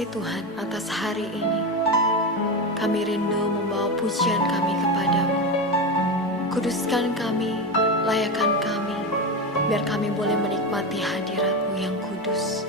kasih Tuhan atas hari ini. Kami rindu membawa pujian kami kepadamu. Kuduskan kami, layakan kami, biar kami boleh menikmati hadirat-Mu yang kudus.